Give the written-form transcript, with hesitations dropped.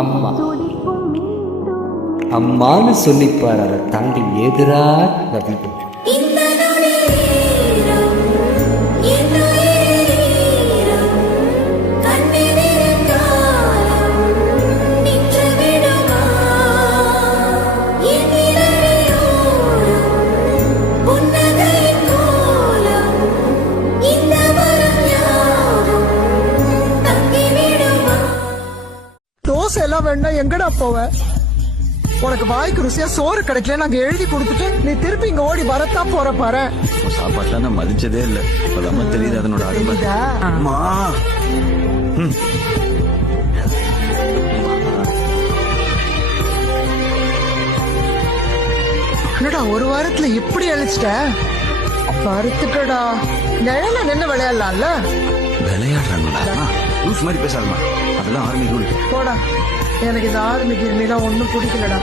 அம்மா அம்மான்னு சொல்லிப்பார். அதை தாண்டி எதிரா கவிக்கும். தோசை எல்லாம் வேணா எங்கடா போவ? உனக்கு வாய்க்கு ருசியா சோறு கிடைக்கல நாங்க எழுதி கொடுத்துட்டு நீ திருப்பி இங்க ஓடி வரத்தான் போற பாரு. சாப்பாட்டுல நான் மதிச்சதே இல்ல. இப்பதான் தெரியுது அதனோட அருமை. அம்மா. என்னடா ஒரு வாரத்துல இப்படி அழிச்சிட்ட? பருத்துட்டடா. நிழல நின்று விளையாடலாம்ல. விளையாடுறாங்களா? ரூல்ஸ் மாதிரி பேசாதமா. அதெல்லாம் ஆர்மி ரூல். போடா. எனக்கு இந்த ஆர்மி கிருமிலாம் ஒண்ணும் பிடிக்கலடா.